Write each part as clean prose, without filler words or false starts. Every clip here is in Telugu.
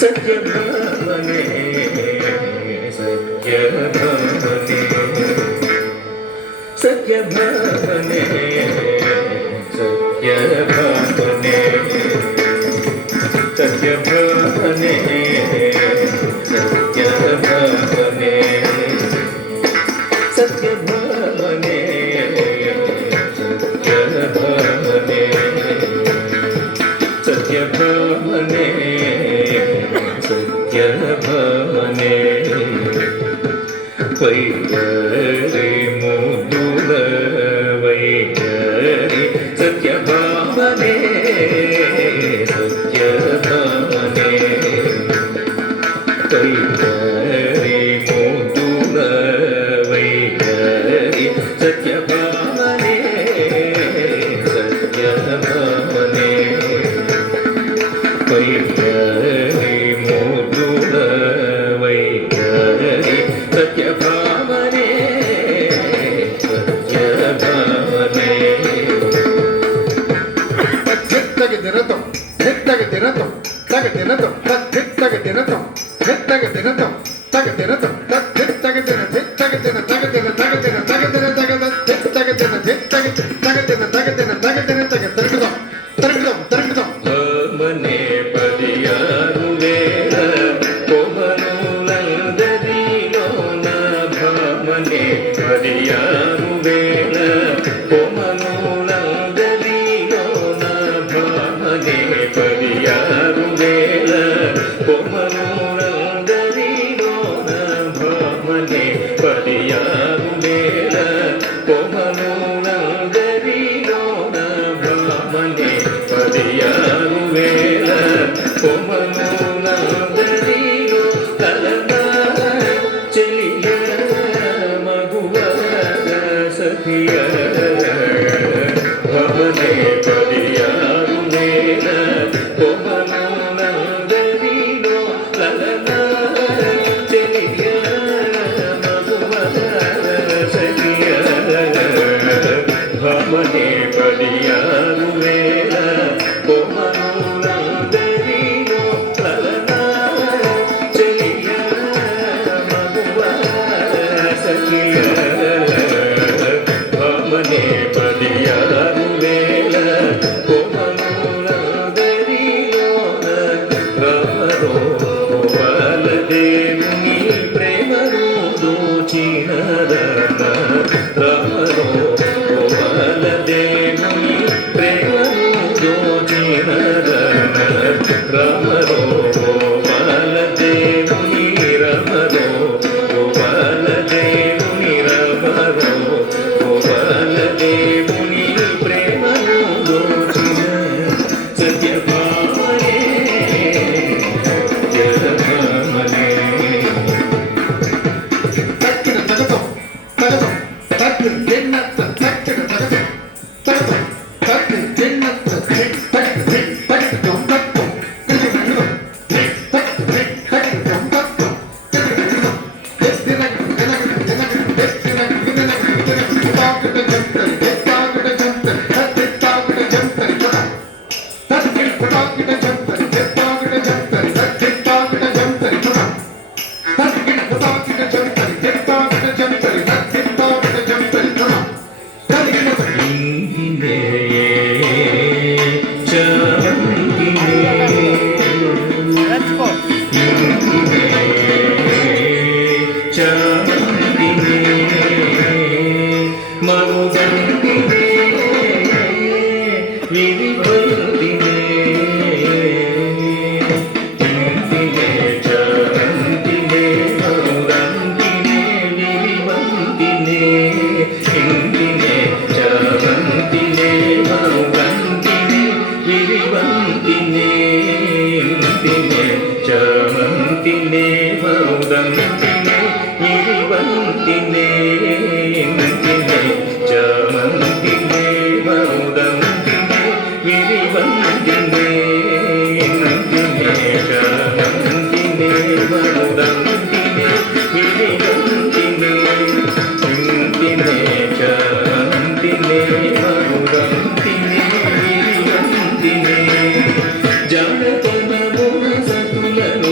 सत्यभामने सत्यभामने सत्यभामने सत्यभामने सत्यभामने सत्यभामने सत्यभामने सत्यभामने सत्यभामने सत्यभामने वैखरी मुदुल वैखरी सत्यभामने सत्यभामने वैखरी मुदुल वैखरी सत्यभामने सत्यभामने वैखरी मुदुल वैखरी सत्यभामने सत्यभामने धित्तगदिरतं धित्तगदिरतं तगदिरतं तद्धित्तगदिरतं धित्तगदिरतं तगदिरतं तद्धित्तगदिर धित्तगदिर तगदिर तगदिर तगदिर तगद धित्तगदिर धित्तगदिर तगदिर तगदिर तगदिर तगद तरगदं तरगदं तरगदं मने पदियारु वेर कोमनुलंदरिलोन भामने पदियारु वेर कोमनुलंदरिलोन भामने पदियारु वेर कोमनुलंदरिलोन भामने पदियारु वेर कोमनुलंदरिलोन भामने पदियारु वेर कोमनुलंदरिलो तलना चलिय मगुव सखिय भामने पदियारु वेर कोमनुलंदरिलो तलना चलिय मगुव सखिय भामने पदियारु वेर कोमनुलंदरिलो तलना चलिय मगुव सखिय भामने पदियारु वेर कोमनुलंदरिलो रामरो बालदेवुनि प्रेमरू दोचिनदन रामरो बालदेवुनि प्रेमरू दोचिनदन रामरो बालदेवुनि रामरो बालदेवुनि रामरो बालदेवुनि प्रेमरू दोचिन सत्यभामने सत्यभामने तक्किन तगदं तगदं तक्किन जेन्नत तक्किन तगदं तगदं तक्किन जेन्नत तक्किन तगदं तगदं तगदं तक्किन तगदं तगदं జానతన గుణ సతులను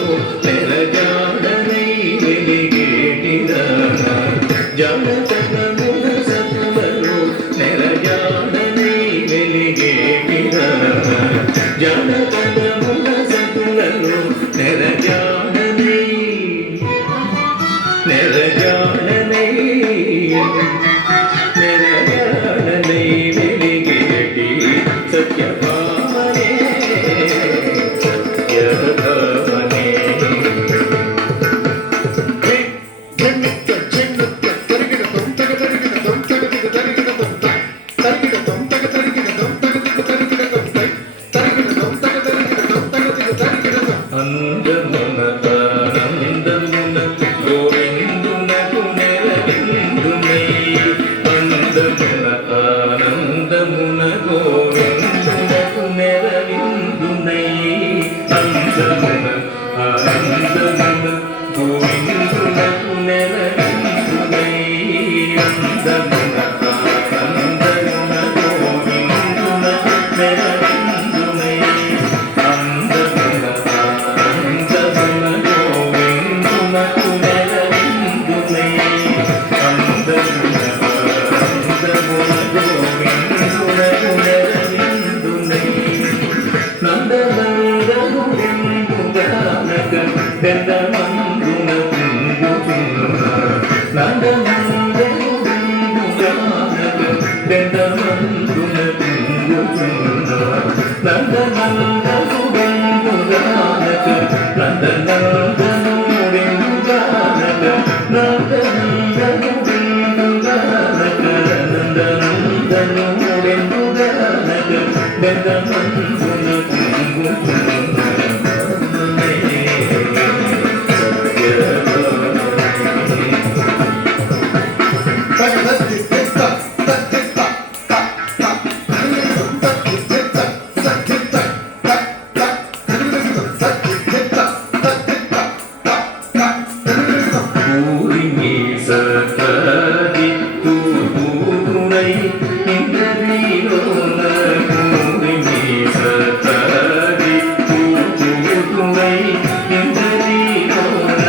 అందమున ఆనందమున గోవిందునకు నెరవిందునై అందమున ఆనందమున గోవిందునకు నెరవిందునై అందమున ఆనందమున గోవిందునకు నెరవిందునై అందమున ఆనందమున గోవిందునకు నెరవిందునై అందమున ఆనందమున గోవిందునకు నెరవిందునై అందమున ఆనందమున గోవిందునకు నెరవిందునై నందనందను వెందుగానక పెద్దమందున కుంగుచున్న నందనందను వెందుగానక పెద్దమందున కుంగుచున్న నందనందను వెందుగానక నందనందను వెందుగానక నందనందను వెందుగానక నందనందను వెందుగానక పెద్దమందున కుంగుచున్న ఊరిని సకది తూతునై ఇంద్రిలోన ఊరిని సకది తూతునై ఇంద్రిలోన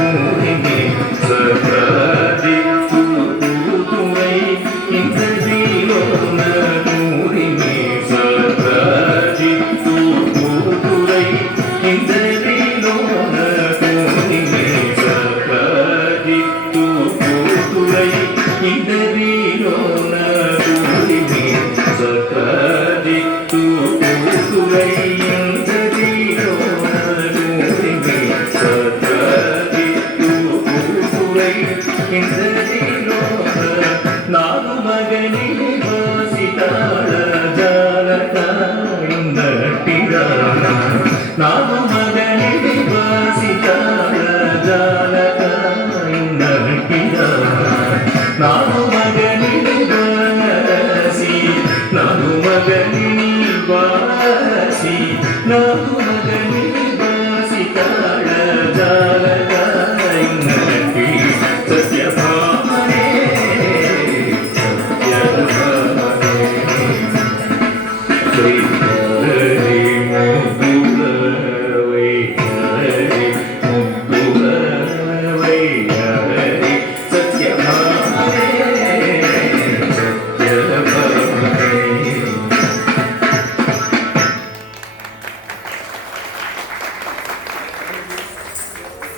ఊరిని సకది తూతునై ఇంద్రిలోన ఊరిని సకది తూతునై ఇంద్రిలోన ఊరిని సకది తూతునై ఇంద్రిలోన ఊరిని సకది తూతునై ఇంద్రిలోన ఊరిని సకది తూతునై ఇంద్రిలోన నాను మగని వాసితాళ జాలక ఇందటిరా నాను